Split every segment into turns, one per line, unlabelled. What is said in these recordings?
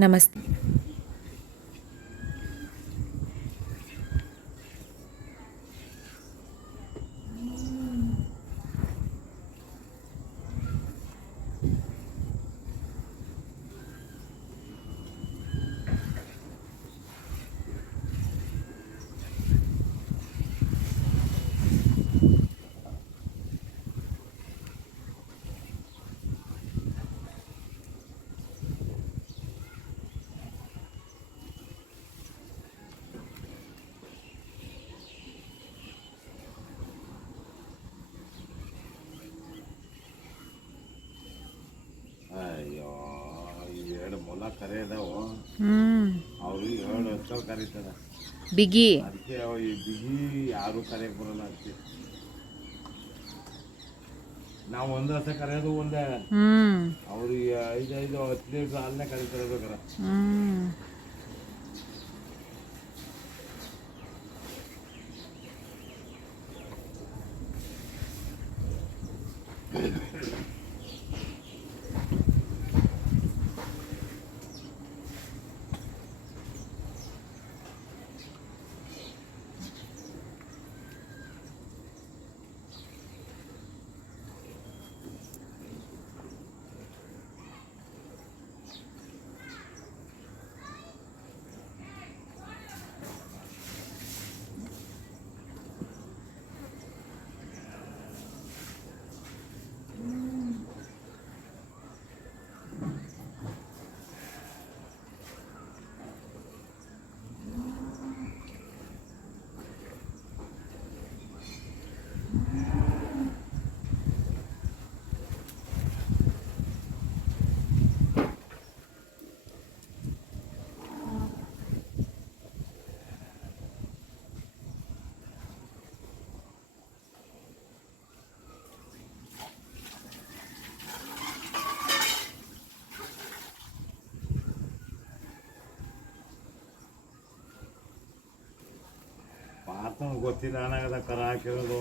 నమస్తే. ಕರೆ ಅದಾವು ಅವ್ರಿಗೆ ಎರಡು ವರ್ಷ ಕರೀತದ
ಬಿಗಿ.
ಅದಕ್ಕೆ ಈ ಬಿಗಿ ಯಾರು ಕರೆಯಕ್ ಬರಲ್ಲ ಅದಕ್ಕೆ ನಾವು ಒಂದು ವರ್ಷ ಕರೆಯೋದು ಒಂದೇ. ಅವ್ರಿಗೆ ಐದು ಐದು ಹತ್ತು ಲೀಟ್ರ್ ಹಾಲನ್ನೇ ಕರೀತಾರೆ
ಹ್ಮ್
ಗೊತ್ತಿಲ್ಲ. ಅನಗದ ಕರ ಹಾಕಿರೋದು.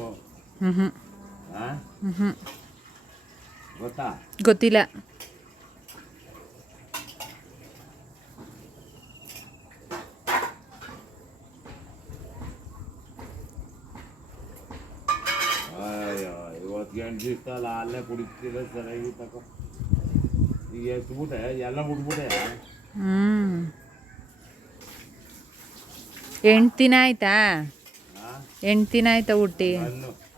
ಆ? ಗೊತ್ತಾ?
ಗೊತ್ತಿಲ್ಲ.
ಅಯ್ಯೋ ಇವತ್ತು ಎಂಟು ದಿವಸ ಅಲ್ಲ ಅಲ್ಲೇ ಕುಡಿತಿಲ್ಲ ಸರಿಯಾಗಿ ಈಗ ಎಷ್ಟು ಬಿಟ್ಟೆ ಎಲ್ಲ ಬಿಟ್ಬಿಟ್ಟೆ
ಹ್ಮ್. ಎಂಟು ದಿನ ಆಯ್ತಾ?
ಆ
ಎಂಟು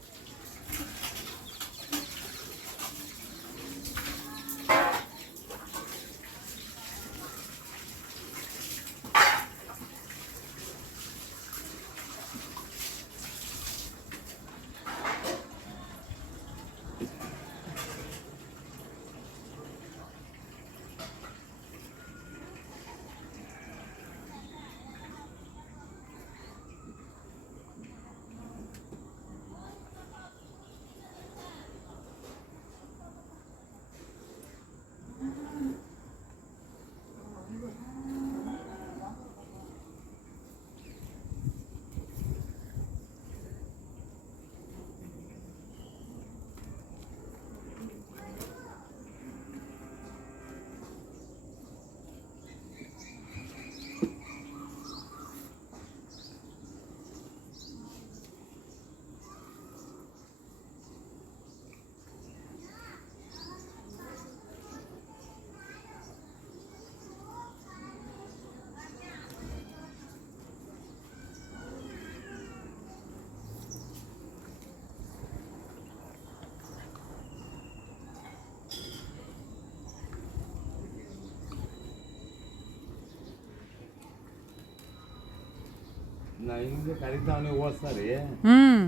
ಹಿಂಗೆ ಕರಿತಾವನಿ ಓದ್ಸಾರಿ
ಹ್ಮ್.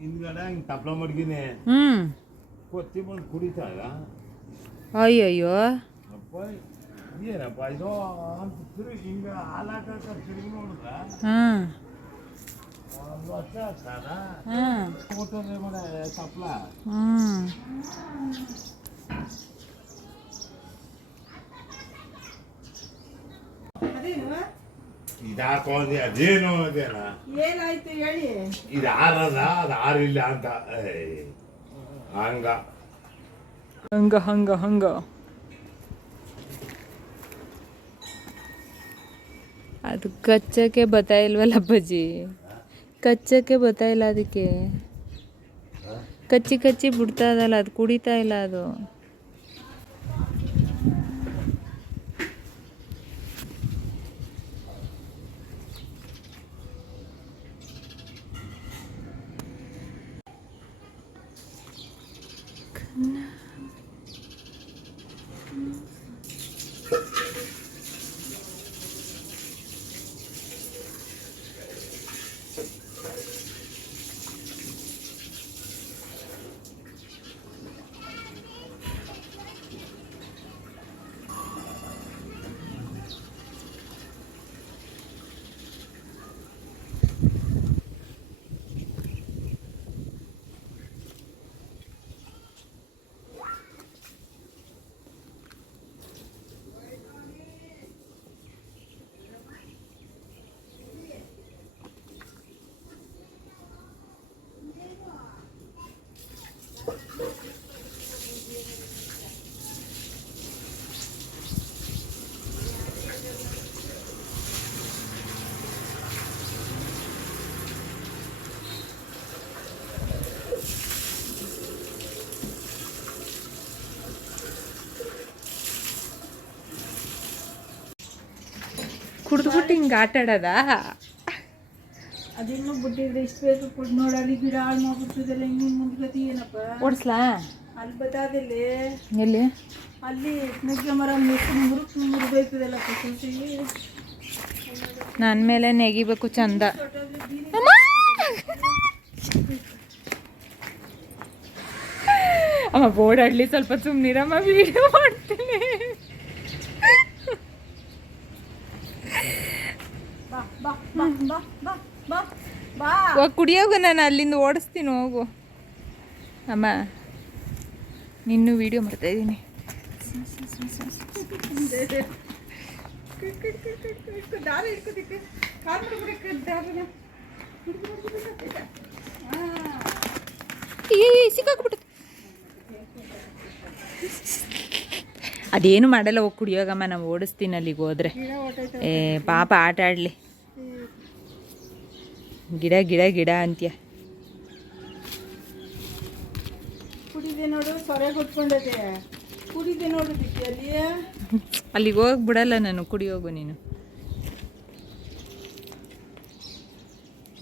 ಹಿಂದ್ಗಡೆ ಹಿಂಗೆ ತಪ್ಪಲ ಮಡ್ಗಿನಿ.
ಹ್ಮ್.
ಕೊತ್ತಿ ಬಂದು ಕುಡಿತಾಳ.
ಅಯ್ಯಯ್ಯೋ.
ಅಪ್ಪ ಏನಪ್ಪ ಇದು ಅಂತ ತಿರುಗಿ ಹಿಂಗೆ ಹಾಲಾಕ ತಿರುಗಿ ನೋಡಿದ್ರ?
ಹ್ಮ್.
ಒಂದು ವರ್ಷ ಆಗ್ತಾನ
ಹ್ಮ್.
ಕೊಟ್ಟರೆ ಮನೆ ತಪ್ಪಲ
ಹ್ಮ್.
ಇದು ಹಾಕೊಂಡಿ ಅದೇನು ಅದೇನ
ಏನಾಯ್ತು ಹೇಳಿ?
ಇದು ಆರದ ಅದು ಆರಿಲ್ಲ ಅಂತ. ಹಂಗ.
ಹಂಗ ಹಂಗ ಹಂಗ. ಅದು ಕಚ್ಚಕ್ಕೆ ಬತ್ತಾ ಇಲ್ವಲ್ಲ ಅಪ್ಪಾಜಿ? ಕಚ್ಚಕ್ಕೆ ಬತ್ತಾ ಇಲ್ಲ ಅದಕ್ಕೆ. ಕಚ್ಚಿ ಕಚ್ಚಿ ಬಿಡ್ತಾ ಇದಲ್ಲ ಅದು ಕುಡಿತಾ ಇಲ್ಲ ಅದು. ಕುಡಿದ್ಬಿಟ್ಟು ಹಿಂಗೆ ಆಟ ಆಡೋದಾ?
ಅದಿನ್ನೂ ಬಿಟ್ಟಿದ್ರೆ ಇಷ್ಟು ಬೇಕು ಕೊಟ್ಟು ನೋಡಲ್ಲಿ ಗಿಡ ಹಾಳು ಮಾಡ್ಬಿಡ್ತದಲ್ಲ ಇನ್ನೇನು ಮುಂದ್ಗತಿ ಏನಪ್ಪ?
ಓಡಿಸ್ಲಾ?
ಅಲ್ಲಿ ಬತ್ತಾದಲ್ಲಿ?
ಎಲ್ಲಿ?
ಅಲ್ಲಿ ನುಗ್ಗೆ ಮರ ಮುರುಕ್ ಮುರಿದೋಯ್ತದಲ್ಲ ಸೊಸಿ?
ನನ್ನ ಮೇಲೆ ನೆಗಿಬೇಕು ಚಂದ. ಅಮ್ಮ! ಬೋರ್ಡ್ ಆಡ್ಲಿ ಸ್ವಲ್ಪ ಸುಮ್ಮನಿರಮ್ಮ ವಿಡಿಯೋ ಮಾಡ್ತೀನಿ
ಬಾ
ಕುಡಿಯೋಗು ನಾನು ಅಲ್ಲಿಂದ ಓಡಿಸ್ತೀನಿ, ಹೋಗು. ಅಮ್ಮ, ನಿನ್ನೂ ವಿಡಿಯೋ ಮಾಡ್ತಾ ಇದ್ದೀನಿ. ಸಿಕ್ಕಾಕ್ಬಿಟ್ಟು ಅದೇನು ಮಾಡಲ್ಲ, ಹೋಗಿ ಕುಡಿಯೋಗಮ್ಮ, ನಾವು ಓಡಿಸ್ತೀನಿ ಅಲ್ಲಿಗೆ ಹೋದ್ರೆ. ಏ, ಪಾಪ ಆಟ ಆಡಲಿ. ಗಿಡ ಗಿಡ ಗಿಡ ಅಂತ್ಯ. ಅಲ್ಲಿಗೆ ಹೋಗಿ ಬಿಡಲ್ಲ ನಾನು ಕುಡಿಯೋಗು ನೀನು.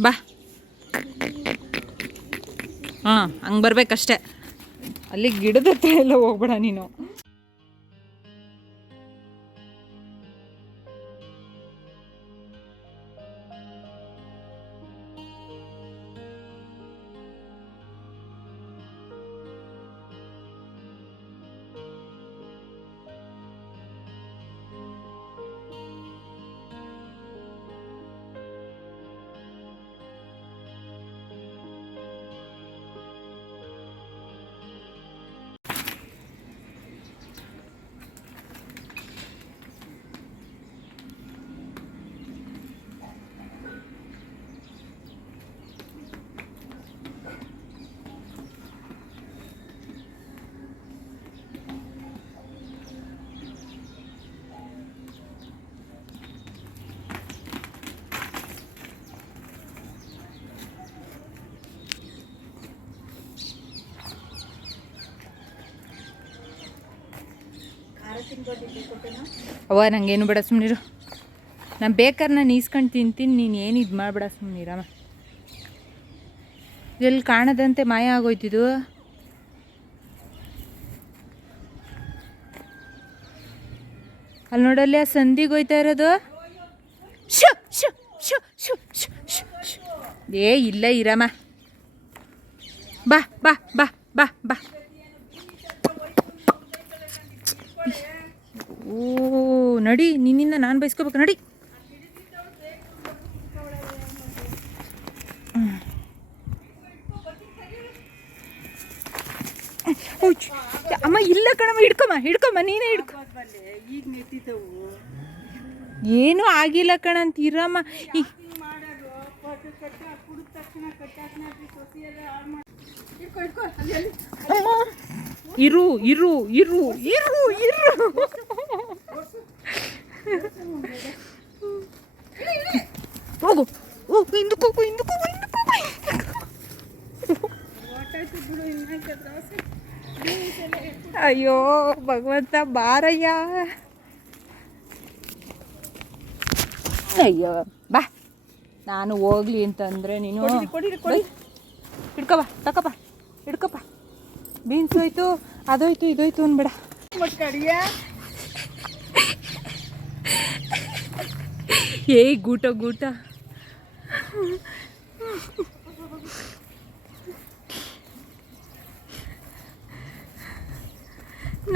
ಬಾ. ಹಾಂ ಹಂಗೆ ಬರ್ಬೇಕಷ್ಟೆ. ಅಲ್ಲಿ ಗಿಡದ ಹತ್ರ ಎಲ್ಲ ಹೋಗ್ಬೇಡ ನೀನು. ಅವ್ವ ನಂಗೇನು ಬೇಡ ಸುಮ್ಮನಿರು ನಾನು ಬೇಕಾದ್ರೆ ನಾನು ಈಸ್ಕೊಂಡು ತಿಂತೀನಿ, ನೀನು ಏನು ಇದು ಮಾಡಬೇಡ ಸುಮ್ಮನಿರಮ್ಮ ಎಲ್ಲಿ ಕಾಣದಂತೆ ಮಾಯ ಆಗೋಯ್ತಿದು ಅಲ್ಲಿ ನೋಡಲ್ಲಿ ಆ ಸಂದಿಗೆ ಹೋಯ್ತಾ ಇರೋದು. ಏ, ಇಲ್ಲ ಇರಮ್ಮ. ಬಾ ಬಾ ಬಾ ಬಾ ಬಾ. ಓ, ನಡಿ, ನಿನ್ನಿಂದ ನಾನು ಬಯಸ್ಕೋಬೇಕು ನಡಿ. ಅಮ್ಮ, ಇಲ್ಲ ಕಣಮ್ಮ, ಹಿಡ್ಕೊಮ್ಮ ಹಿಡ್ಕೊಮ್ಮ, ನೀನೇ ಹಿಡ್ಕೊ.
ಏನು ಆಗಿಲ್ಲ ಕಣ
ಏನೂ ಆಗಿಲ್ಲ ಕಣಂತ ಇರಮ್ಮ. ಈ
ಮಾಡೋದು ಕೊಟ್ಟು ಕಟ್ಟ ತಕ್ಷಣ ಕಟ್ಟಾಕ್ನ ಸೊಸಿ ಎಲ್ಲ ಹಾಳು ಮಾಡಿ ಇಟ್ಕೊ ಇಟ್ಕೊ ಅಲ್ಲಿ ಅಲ್ಲಿ
ಅಮ್ಮ ಇರು ಇರು ಇರು ಇರು ಇರು ಹಿಂದಕ್ಕೆ ಹೋಗು ಹಿಂದಕ್ಕೆ ಹೋಗು ಹಿಂದಕ್ಕೆ ಹೋಗು
ಹೊರ್ಟೋಯ್ತು ಬಿಡು ಇನ್ನೊಂದು ದೋಸೆ ಬೀನ್ಸ್ ಎಲ್ಲ ಎತ್ಬಿಟ್ಟು
ಅಯ್ಯೋ ಭಗವಂತ ಬಾರಯ್ಯ. ಅಯ್ಯೋ ಬಾ. ನಾನು ಹೋಗ್ಲಿ ಅಂತಂದ್ರೆ ನೀನು ಹಿಡ್ಕೋಬಾ ತಕಪ್ಪ ಹಿಡ್ಕಪ್ಪ. ಬೀನ್ಸ್ ಹೋಯ್ತು ಅದೋಯ್ತು ಇದೋಯ್ತು ಅನ್ಬೇಡ. ಏಯ್ ಗೂಟ ಗೂಟ.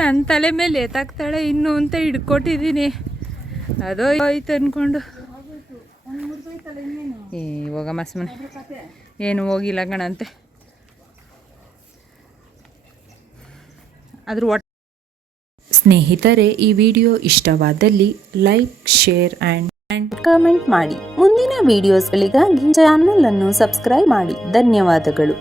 ನನ್ನ ತಲೆ ಮೇಲೆ ಎತ್ತಾಕ್ತಾಳೆ, ಇನ್ನು ಅಂತ ಹಿಡ್ಕೊಟ್ಟಿದ್ದೀನಿ. ಅದೋ ಹೋಯ್ತು ಅಂದ್ಕೊಂಡು ಏ ಹೋಗಮ್ಮ ಸುಮ್ಮನೆ ಏನು ಹೋಗಿಲ್ಲ ಗಣಂತೆ ಅದ್ರ ಒಟ್ಟು
ಸ್ನೇಹಿತರೆ, ಈ ವಿಡಿಯೋ ಇಷ್ಟವಾದಲ್ಲಿ like, share and and comment ಮಾಡಿ. ಮುಂದಿನ ವಿಡಿಯೋಸ್ಗಳಿಗಾಗಿ ಚಾನಲ್ ಅನ್ನು ಸಬ್ಸ್ಕ್ರೈಬ್ ಮಾಡಿ. ಧನ್ಯವಾದಗಳು.